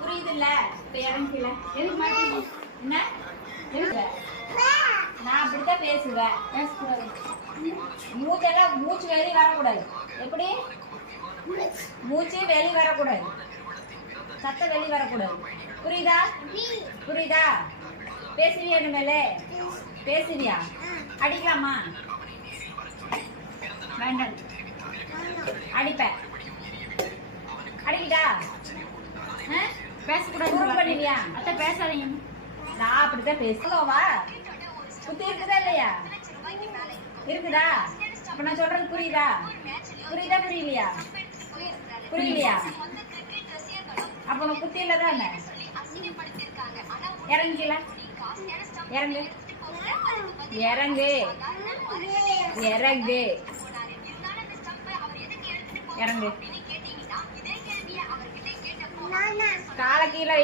புரியுதுல்ல? இப்ப இறங்கில எதுக்கு மாட்டீங்க? என்ன நான் அப்படித்தான் பேசுவேன். பேசக்கூடாது. மூச்சு வெளியே வரக்கூடாது. எப்படி? மூச்சு வெளியே வரக்கூடாது. சத்தம் வெளியே வரக்கூடாது. புரியுதா? புரியுதா? பேசுவியா? இனிமேலே பேசுவியா? அடிக்கலாமா? வேண்டாம். அடிப்பேன். அடிக்கிட்டா? பேசக்கூடாது. பண்ணிவியா? அத்தை பேசாதீங்க. நான் அப்படித்தான் பேசுவா. புத்தி இருக்குதா இல்லையா? இருக்குதா? அப்ப நான் சொல்றது புரியுதா? புரியுதா? புரியலையா? புரியலையா? அப்ப உனக்கு புத்தி இல்ல தானே? இறங்கிக்கல. இறங்கு இறங்கு இறங்கு இறங்கு. காலை கீழே